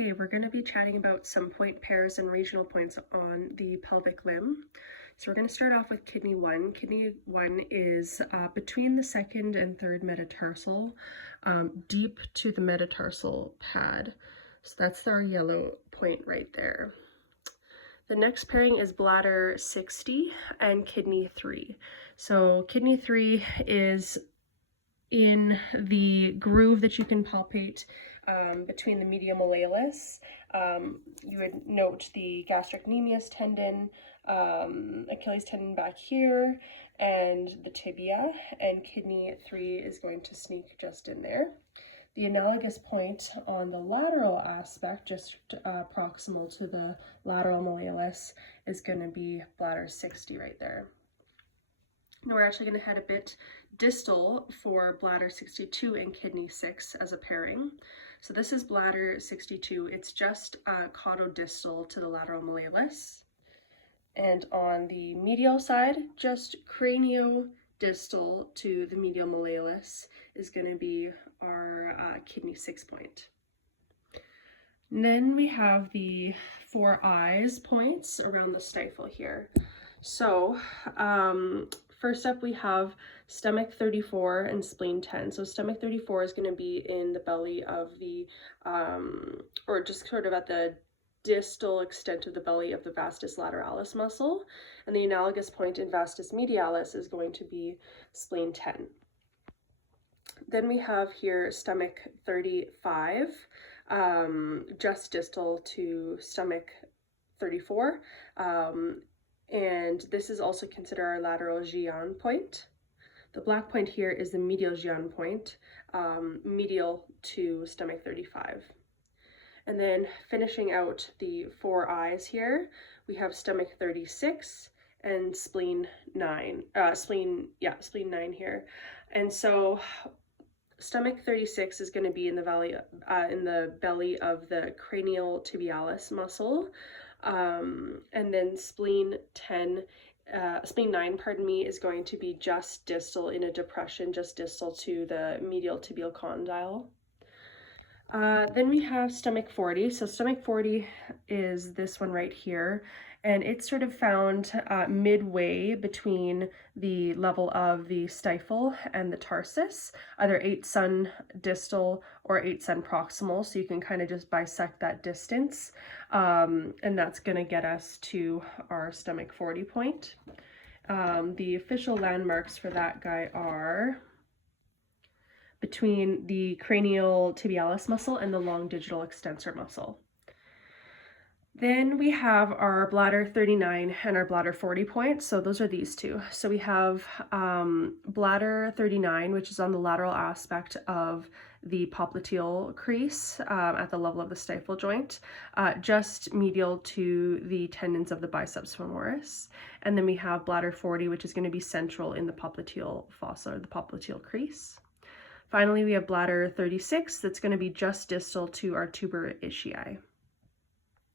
Okay, we're going to be chatting about some point pairs and regional points on the pelvic limb. So we're going to start off with kidney 1. Kidney 1 is between the second and third metatarsal, deep to the metatarsal pad. So that's our yellow point right there. The next pairing is bladder 60 and kidney 3. So kidney 3 is in the groove that you can palpate between the medial malleolus. You would note the gastrocnemius tendon, Achilles tendon back here, and the tibia, and kidney 3 is going to sneak just in there. The analogous point on the lateral aspect, just proximal to the lateral malleolus, is going to be bladder 60 right there. Now we're actually going to head a bit distal for bladder 62 and kidney 6 as a pairing. So this is bladder 62. It's just caudodistal to the lateral malleolus. And on the medial side, just craniodistal to the medial malleolus is going to be our kidney 6 point. And then we have the 4 eyes points around the stifle here. So first up we have stomach 34 and spleen 10. So stomach 34 is going to be in the belly of the, or just sort of at the distal extent of the belly of the vastus lateralis muscle. And the analogous point in vastus medialis is going to be spleen 10. Then we have here stomach 35, just distal to stomach 34. And this is also considered our lateral Jian point. The black point here is the medial Jian point, medial to stomach 35. And then finishing out the 4 eyes here, we have stomach 36 and spleen 9, spleen 9 here. And so stomach 36 is going to be in the belly of the cranial tibialis muscle. And then spleen 9, pardon me, is going to be just distal in a depression, just distal to the medial tibial condyle. Then we have stomach 40. So stomach 40 is this one right here, and it's sort of found midway between the level of the stifle and the tarsus, either 8 sun distal or 8 sun proximal. So you can kind of just bisect that distance, and that's going to get us to our stomach 40 point. The official landmarks for that guy are between the cranial tibialis muscle and the long digital extensor muscle. Then we have our bladder 39 and our bladder 40 points. So those are these two. So we have bladder 39, which is on the lateral aspect of the popliteal crease at the level of the stifle joint, just medial to the tendons of the biceps femoris. And then we have bladder 40, which is going to be central in the popliteal fossa, or the popliteal crease. Finally, we have bladder 36 that's going to be just distal to our tuber ischii.